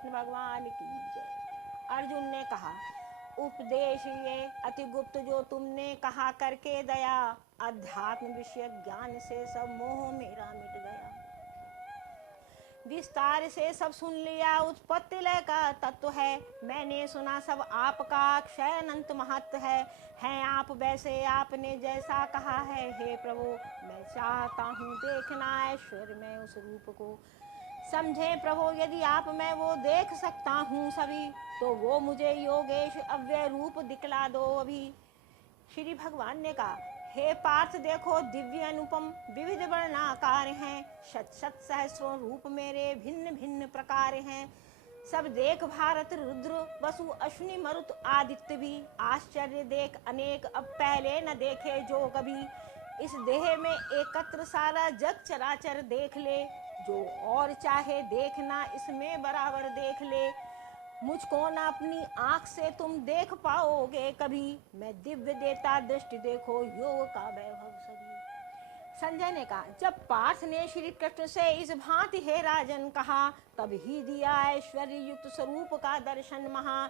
कृष्ण भगवान की जय। अर्जुन ने कहा, उपदेश ये अति गुप्त जो तुमने कहा करके दया, अध्यात्म विषय ज्ञान से सब मोह मेरा मिट गया। विस्तार से सब सुन लिया, उत्पत्ति लय का तत्व है, मैंने सुना सब आपका, क्षय अनंत महत्व है आप वैसे आपने जैसा कहा है। हे प्रभु मैं चाहता हूँ देखना ऐश्वर्य में उस रूप को, समझे प्रभु यदि आप मैं वो देख सकता हूँ सभी, तो वो मुझे योगेश अव्यय रूप दिखला दो अभी। श्री भगवान ने कहा, हे पार्थ देखो दिव्य अनुपम विविध वर्णाकार हैं, शत शत सहस्रों रूप मेरे भिन्न भिन्न प्रकार हैं। सब देख भारत रुद्र वसु अश्विनी मरुत आदित्य भी, आश्चर्य देख अनेक अब पहले न देखे जो कभी। इस देह में एकत्र सारा जग चराचर देख ले, जो और चाहे देखना इसमें बराबर देख ले। मुझको न अपनी आंख से तुम देख पाओगे कभी, मैं दिव्य देता दृष्टि देखो योग का वैभव सभी। संजय ने कहा, जब पार्थ ने श्री कृष्ण से इस भांति हे राजन कहा, तब ही दिया ऐश्वर्य युक्त स्वरूप का दर्शन महा।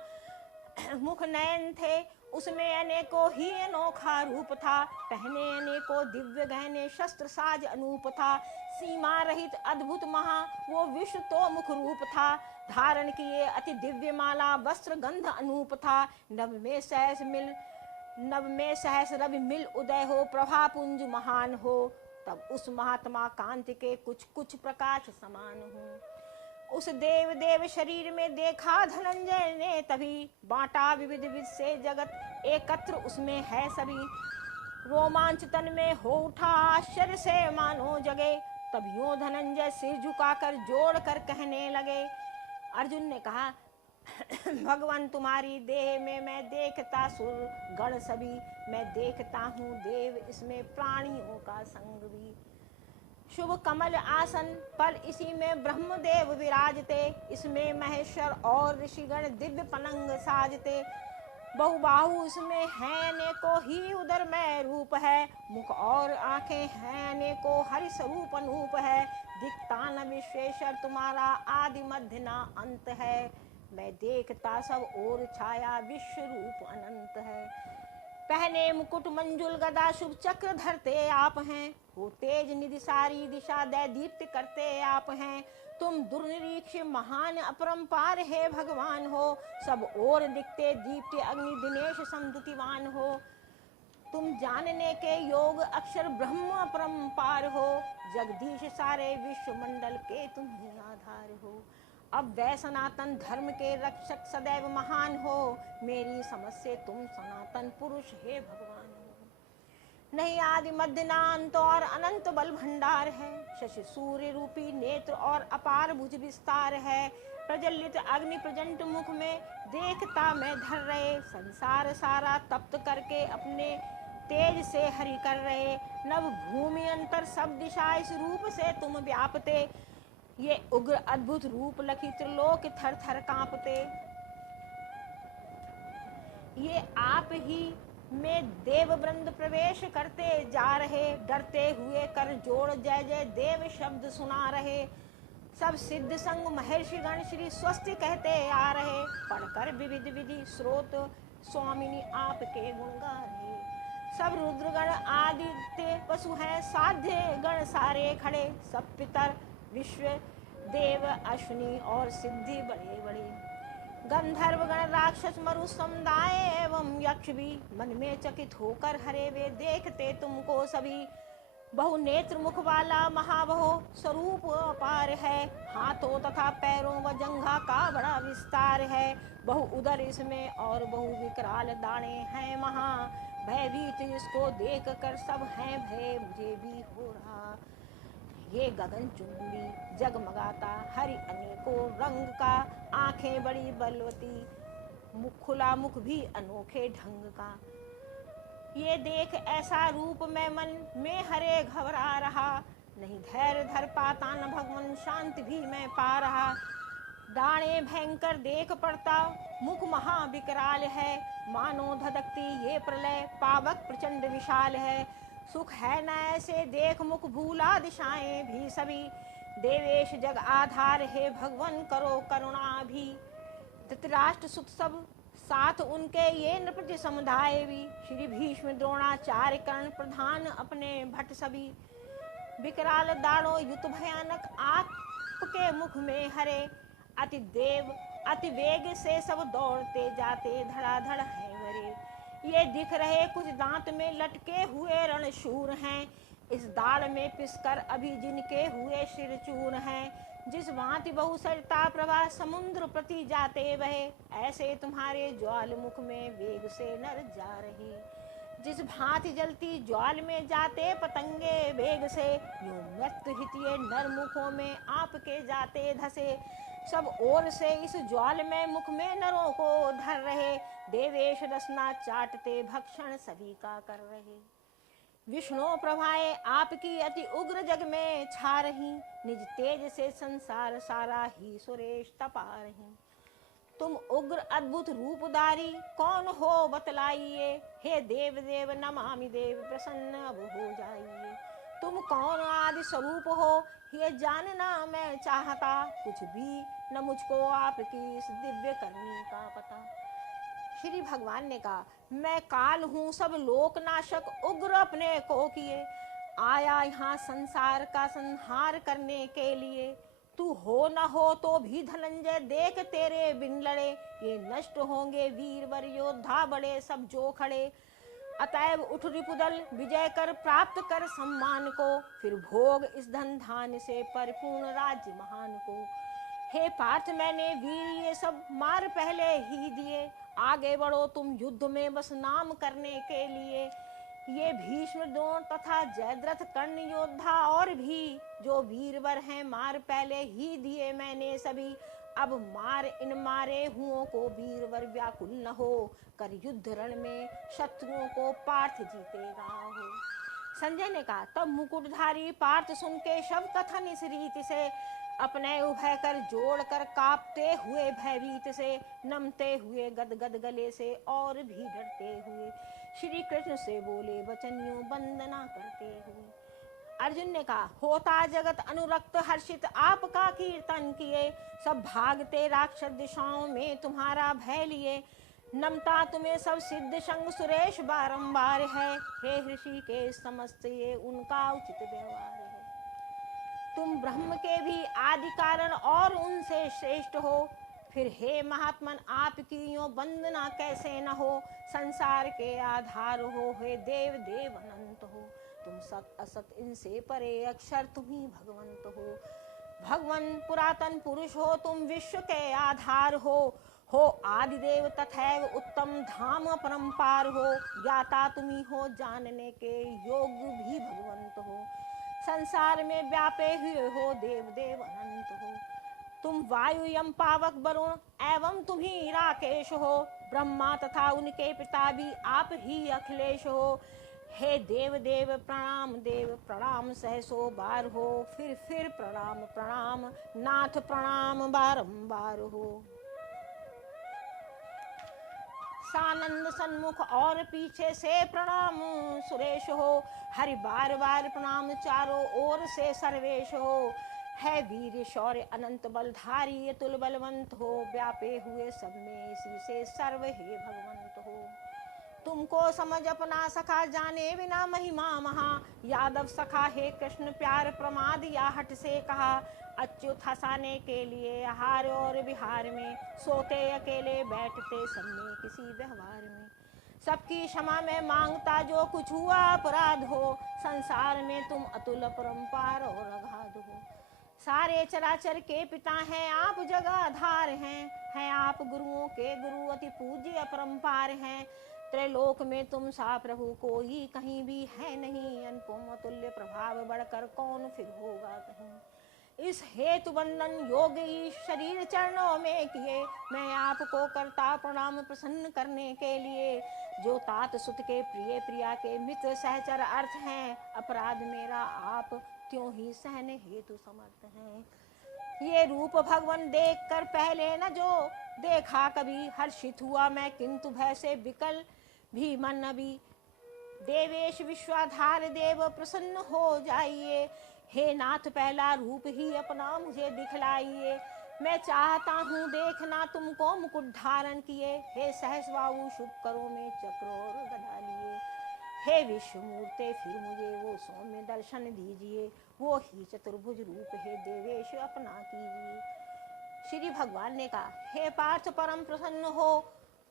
मुख नयन थे उसमें अनेकों ही अनोखा रूप था, पहने अनेकों दिव्य गहने शस्त्र साज अनूप था। सीमा रहित अद्भुत महा वो विश्व तो मुख रूप था, धारण किए अति दिव्य माला वस्त्र गंध अनूप था। नभ में सहस रवि मिल उदय हो, प्रभा पुंज महान हो, तब उस महात्मा कांति के कुछ कुछ प्रकाश समान हो। उस देव देव शरीर में देखा धनंजय ने तभी, बांटा विविध विध से जगत एकत्र उसमें है सभी। रोमांच तन में हो उठा आश्चर्य से मानो जगे, तब यूं धनंजय सिर झुकाकर जोड़ कर कहने लगे। अर्जुन ने कहा, भगवान तुम्हारी देह में मैं देखता सुर गण सभी, मैं देखता हूँ देव इसमें प्राणियों का संग भी। शुभ कमल आसन पर इसी में ब्रह्मदेव विराजते, इसमें महेश्वर और ऋषिगण दिव्य पलंग साजते। बहुबाहु इसमें है अनेकों ही उदर में रूप है, मुख और आंखें हैं अनेकों हरि स्वरूप अनूप है। दिखता न विश्वेश्वर तुम्हारा आदि मध्य ना अंत है, मैं देखता सब और छाया विश्व रूप अनंत है। पहने मुकुट मंजुल गदा शुभ चक्र धरते आप हैं, हो तेज निधि सारी दिशा दे दीप्त करते आप हैं। तुम दुर्निरीक्ष महान अपरंपार है भगवान हो, सब ओर दिखते दीप्त अग्नि दिनेश समदुतिवान हो। तुम जानने के योग अक्षर ब्रह्म अपरंपार हो, जगदीश सारे विश्व मंडल के तुम ही आधार हो। अब वै सनातन धर्म के रक्षक सदैव महान हो, मेरी समझ से तुम सनातन पुरुष हे भगवान हो। नहीं आदि मध्य ना अंत और अनंत बल भंडार है, शशि सूर्य रूपी नेत्र और अपार भुज विस्तार है। प्रज्वलित अग्नि प्रचंड मुख में देखता मैं धर रहे, संसार सारा तप्त करके अपने तेज से हरि कर रहे। नभ भूमि अंतर सब दिशा इस रूप से तुम व्यापते, ये उग्र अद्भुत रूप लखी त्रिलोक थर थर कांपते। ये आप ही में देव वृंद प्रवेश करते जा रहे, डरते हुए कर जोड़ जय जय देव शब्द सुना रहे। सब सिद्ध संग महर्षि गण श्री स्वस्ति कहते आ रहे, पढ़कर विविध विधि स्रोत स्वामिनी आपके गुण गा रहे। सब रुद्रगण आदित्य वसु हैं साध्य गण सारे खड़े, सब पितर विश्व देव अश्विनी और सिद्धि बड़े बड़े। गंधर्व गण राक्षस मरु समुदाय एवं यक्ष भी, मन में चकित होकर हरे वे देखते तुमको सभी। बहु नेत्र मुख वाला महाबहो स्वरूप अपार है, हाथों तथा पैरों व जंघा का बड़ा विस्तार है। बहु उदर इसमें और बहु विकराल दाने हैं महा, भयभीत इसको देख कर सब हैं भय मुझे भी हो रहा। ये गगन चुंबी जगमगाता हरि अनेकों रंग का, आंखें बड़ी बलवती मुख खुला मुख भी अनोखे ढंग का। ये देख ऐसा रूप मैं मन में हरे घबरा रहा, नहीं धैर्य धर पाता न भगवान शांति भी मैं पा रहा। दाणे भयंकर देख पड़ता मुख महा विकराल है, मानो धधकती ये प्रलय पावक प्रचंड विशाल है। सुख है न ऐसे देख मुख भूला दिशाएं भी सभी, देवेश जग आधार है भगवन करो करुणा भी। धृतराष्ट्र सुत सब साथ उनके ये नृपति समुदाय भी। श्री भीष्म द्रोणाचार्य कर्ण प्रधान अपने भट्ट सभी। विकराल दाड़ो युत भयानक आपके मुख में हरे। अति वेग से सब दौड़ते जाते धड़ाधड़ है वरे। ये दिख रहे कुछ दांत में लटके हुए रणशूर हैं। इस दाड़ में पिसकर अभी जिनके हुए सिर चूर हैं। जिस भांति बहुसरिता प्रवाह समुद्र प्रति जाते वहे, ऐसे तुम्हारे ज्वाल मुख में वेग से नर जा रहे। जिस भांति जलती ज्वाल में जाते पतंगे वेग से, यूं मृत्यु हितिये नर मुखों में आपके जाते धसे। सब ओर से इस ज्वाल में मुख में नरों को धर रहे। देवेश रसना चाटते भक्षण सभी का कर रहे। विष्णु प्रभाएं आपकी अति उग्र जग में छा रही। निज तेज से संसार सारा ही सुरेश तपा रही। तुम उग्र अद्भुत रूपधारी कौन हो बतलाइए। हे देव देव नमामि देव प्रसन्न अब हो जाइए। तुम कौन आदि स्वरूप हो ये जानना मैं चाहता। कुछ भी न मुझको आपकी इस दिव्य करनी का पता। श्री भगवान ने कहा, मैं काल हूँ सब लोकनाशक उग्र अपने को किए। आया यहाँ संसार का संहार करने के लिए। तू हो न हो तो भी धनंजय देख तेरे बिन लड़े। ये नष्ट होंगे वीरवर योद्धा बड़े सब जो खड़े। अतएव उठ रिपुदल विजय कर प्राप्त कर सम्मान को। फिर भोग इस धन धान से परिपूर्ण राज्य महान को। हे पार्थ मैंने वीर ये सब मार पहले ही दिए। आगे बढ़ो तुम युद्ध में बस नाम करने के लिए। ये भीष्म द्रोण तथा जयद्रथ कर्ण योद्धा और भी जो वीरवर हैं मार पहले ही दिए मैंने सभी। अब मार इन मारे हुओं को वीरवर व्याकुल न हो। कर युद्ध रण में शत्रुओं को पार्थ जीतेगा हो। संजय ने कहा, तब मुकुटधारी पार्थ सुन के शव कथन इस रीति से अपने उभय कर जोड़ कर कांपते हुए भयभीत से, नमते हुए गदगद गले से और भी डरते हुए श्री कृष्ण से बोले वचन यूं वंदना करते हुए। अर्जुन ने कहा, होता जगत अनुरक्त हर्षित आपका कीर्तन किए। सब भागते राक्षस दिशाओं में तुम्हारा भय लिए। नमता तुम्हें सब सिद्ध संग सुरेश बारंबार है। हे ऋषि के समस्त ये उनका उचित व्यवहार है। तुम ब्रह्म के भी आदि कारण और उनसे श्रेष्ठ हो। फिर हे महात्मन आपकी यो वंदना कैसे न हो। संसार के आधार हो, हे देव देव अनंत हो। तुम सत असत इनसे परे अक्षर तुम ही भगवंत हो। भगवन पुरातन पुरुष हो, तुम विश्व के आधार हो आदिदेव तथैव उत्तम धाम परंपार हो। ज्ञाता तुम ही हो, जानने के योग्य भी भगवंत हो। संसार में व्यापे हुए हो, देव देव अनंत हो। तुम वायु यम पावक वरुण एवं तुम ही राकेश हो। ब्रह्मा तथा उनके पिता भी आप ही अखिलेश हो। हे देव देव प्रणाम सहसो बार हो। फिर प्रणाम प्रणाम नाथ प्रणाम बारंबार हो। सानंद सन्मुख और पीछे से प्रणाम सुरेश हो। हरि बार बार प्रणाम चारों ओर से सर्वेश हो। है वीर शौर्य अनंत बलधारी अतुल बलवंत हो। व्यापे हुए सब में इसी से सर्व हे भगवंत हो। तुमको समझ अपना सखा जाने बिना महिमा महा। यादव सखा हे कृष्ण प्यार प्रमाद या हट से कहा। अच्युत हंसाने के लिए हार और विहार में सोते अकेले बैठते सब में किसी व्यवहार में। सबकी क्षमा में मांगता जो कुछ हुआ अपराध हो। संसार में तुम अतुल परंपार और अगाध हो। सारे चराचर के पिता हैं आप जगाधार हैं आप गुरुओं के गुरु अति पूज्य अपरंपार हैं। त्रैलोक में तुम सा प्रभु कोई कहीं भी है नहीं। अनुपम अतुल्य प्रभाव बढ़कर कौन फिर होगा कहीं। इस हेतु बंधन योग शरीर चरणों में किए। मैं आपको करता प्रणाम प्रसन्न करने के लिए। जो तात सुत के प्रिय प्रिया के मित्र सहचर अर्थ हैं। अपराध मेरा आप त्यों ही सहने हेतु समर्थ हैं। ये रूप भगवान देख कर पहले न जो देखा कभी। हर्षित हुआ मैं किंतु भय से विकल भी मन अभी। देवेश विश्वाधार देव प्रसन्न हो जाइए। हे नाथ पहला रूप ही अपना मुझे दिखलाइए, मैं चाहता हूँ देखना तुमको मुकुट धारण किए। हे सहस्रबाहु शुभ करो में चक्र और गदा लिए, हे विश्वमूर्ते फिर मुझे वो सौम्य दर्शन दीजिए, वो ही चतुर्भुज रूप हे देवेश अपना कीजिए। श्री भगवान ने कहा, हे पार्थ परम प्रसन्न हो,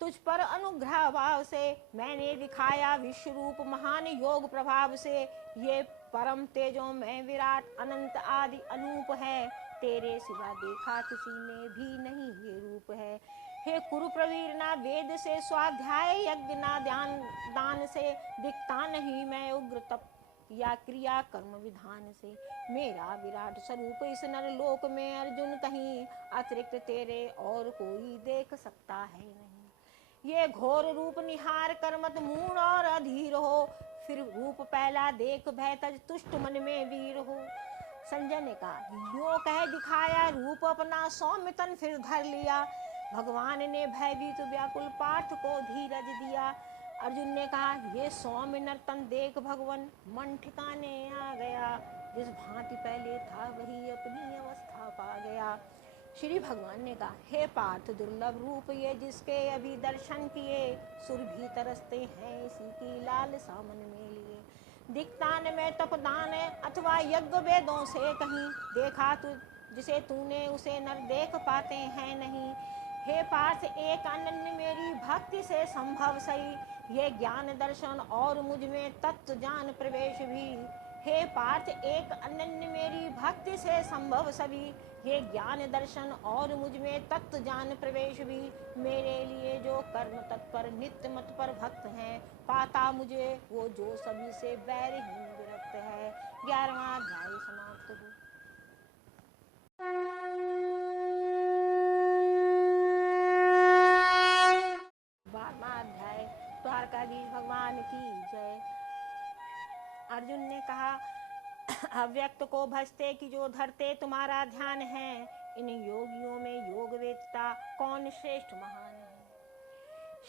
तुझ पर अनुग्रह भाव से मैंने दिखाया विश्व रूप महान योग प्रभाव से। ये परम तेजों में विराट अनंत आदि अनूप है, तेरे सिवा देखा किसी ने भी नहीं ये रूप है। हे कुरु प्रवीर ना वेद से स्वाध्याय यज्ञ ना ध्यान दान से, दिखता नहीं मैं उग्र तप या क्रिया कर्म विधान से। मेरा विराट स्वरूप इस नर लोक में अर्जुन कहीं अतिरिक्त तेरे और कोई देख सकता है नहीं। ये घोर रूप निहार कर मत मूढ़ और अधीर हो, फिर रूप पहला देख भय तज तुष्ट मन में वीर हो। संजय ने कहा, यो कह दिखाया रूप अपना सौम्य तन फिर धर लिया, भगवान ने भयभीत व्याकुल पार्थ को धीरज दिया। अर्जुन ने कहा, ये सौम्य नर्तन देख भगवान मन ठिकाने आ गया, जिस भांति पहले था वही अपनी अवस्था पा गया। श्री भगवान ने कहा, हे पार्थ दुर्लभ रूप ये जिसके अभी दर्शन किए, सुर भी तरसते हैं इसी की लालसा मन में लिए। दिखता न में तपदान अथवा यज्ञ वेदों से कहीं, देखा तू जिसे तूने उसे नर देख पाते हैं नहीं। हे पार्थ एक अनन्य मेरी भक्ति से संभव सही, ये ज्ञान दर्शन और मुझ में तत्व जान प्रवेश भी। हे पार्थ एक अनन्य मेरी भक्ति से संभव सभी, ये ज्ञान दर्शन और मुझ में तत्व जान प्रवेश भी। मेरे लिए जो कर्म तत्पर नित्य मत पर भक्त हैं, पाता मुझे वो जो सभी से बैरहीन विरक्त है। 11वां अध्याय समाप्त हुआ। 12वां अध्याय द्वारकाधीश भगवान की जय। अर्जुन ने कहा, अव्यक्त को भजते कि जो धरते तुम्हारा ध्यान है, इन योगियों में योग वेदता कौन श्रेष्ठ महान है।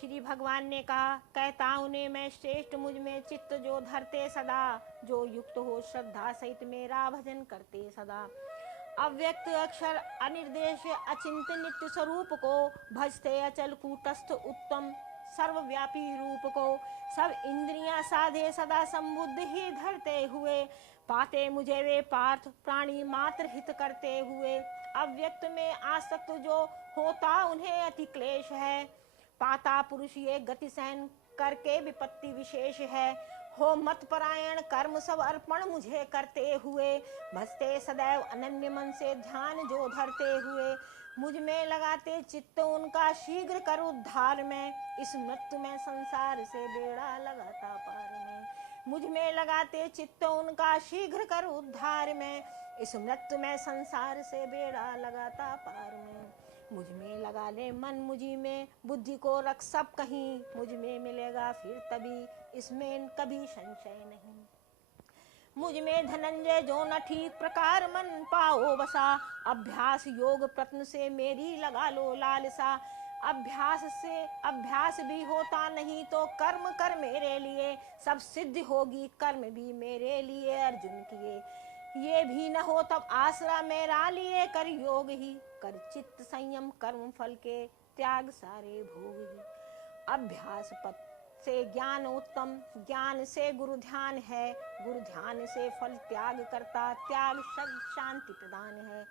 श्री भगवान ने कहा, कहता उन्हें मैं श्रेष्ठ मुझ में चित्त जो धरते सदा, जो युक्त हो श्रद्धा सहित मेरा भजन करते सदा। अव्यक्त अक्षर अनिर्देश अचिंत्य नित्य स्वरूप को, भजते अचल कूटस्थ उत्तम सर्वव्यापी रूप को। सब इंद्रियां साधे सदा संबुद्ध ही धरते हुए, पाते मुझे वे पार्थ प्राणी मात्र हित करते हुए। अव्यक्त में आसक्त जो होता उन्हें अति क्लेश है, पाता पुरुष ये गति सहन करके विपत्ति विशेष है। हो मत परायण कर्म सब अर्पण मुझे करते हुए, भजते सदैव अनन्य मन से ध्यान जो धरते हुए। मुझ में लगाते चित्त उनका शीघ्र कर उद्धार में, इस मृत्यु में संसार से बेड़ा लगाता पार में। मुझ में लगाते चित्त उनका शीघ्र कर उद्धार में, इस मृत्यु में संसार से बेड़ा लगाता पार में। मुझ में लगा ले मन मुझी में बुद्धि को रख सब कहीं, मुझ में मिलेगा फिर तभी इसमें कभी संशय नहीं। मुझ में धनंजय जो न ठीक प्रकार मन पाओ बसा, अभ्यास योग प्रत्न से मेरी लगा लो लालसा। अभ्यास भी होता नहीं तो कर्म कर मेरे लिए, सब सिद्ध होगी कर्म भी मेरे लिए अर्जुन किए। ये भी न हो तब आसरा मेरा लिए कर योग ही, कर चित्त संयम कर्म फल के त्याग सारे भोग ही। अभ्यास पथ से ज्ञान उत्तम, ज्ञान से गुरु ध्यान है, गुरु ध्यान से फल त्याग करता, त्याग शांति प्रदान है।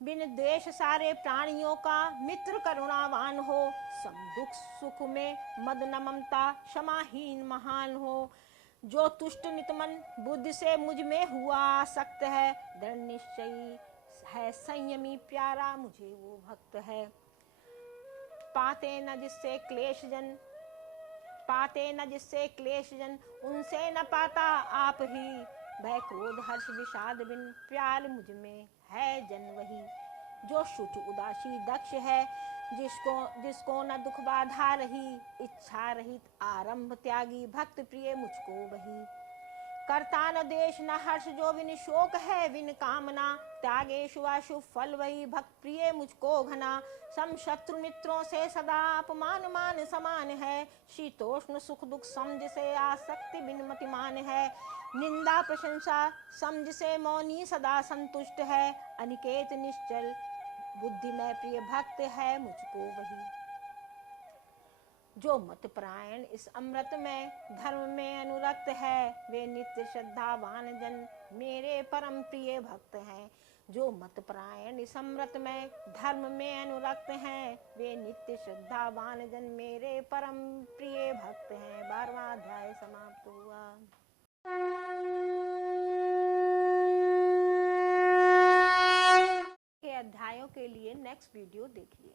बिन द्वेष सारे प्राणियों का मित्र करुणावान हो, सब दुख सुख में मद न ममता क्षमाहीन महान हो। जो तुष्ट नितमन बुद्धि से मुझ में हुआ आसक्त है, दृढ़ निश्चयी है संयमी प्यारा मुझे वो भक्त है। पाते न जिससे क्लेश जन उनसे न पाता आप ही, भय क्रोध हर्ष विषाद बिन प्यार मुझ में है जन वही। जो शुच उदासी दक्ष है, जिसको न दुख बाधा रही, इच्छा रहित आरंभ त्यागी भक्त प्रिय मुझको वही। करता न देश न हर्ष जो बिन शोक है बिन कामना, त्यागे शुभाशुभ फल वही भक्त प्रिय मुझको घना। सम शत्रु मित्रों से सदा अपमान मान समान है, शीतोष्ण सुख दुख समझ से आसक्ति बिन मतिमान है। निंदा प्रशंसा समझ से मौनी सदा संतुष्ट है, अनिकेत निश्चल बुद्धि में प्रिय भक्त है मुझको वही। जो मत परायण इस अमृत में धर्म में अनुरक्त है, वे नित्य श्रद्धावान जन मेरे परम प्रिय भक्त हैं। जो मत परायण इस अमृत में धर्म में अनुरक्त हैं, वे नित्य श्रद्धावान जन मेरे परम प्रिय भक्त हैं। 12वां अध्याय समाप्त हुआ। के अध्यायों के लिए नेक्स्ट वीडियो देखिए।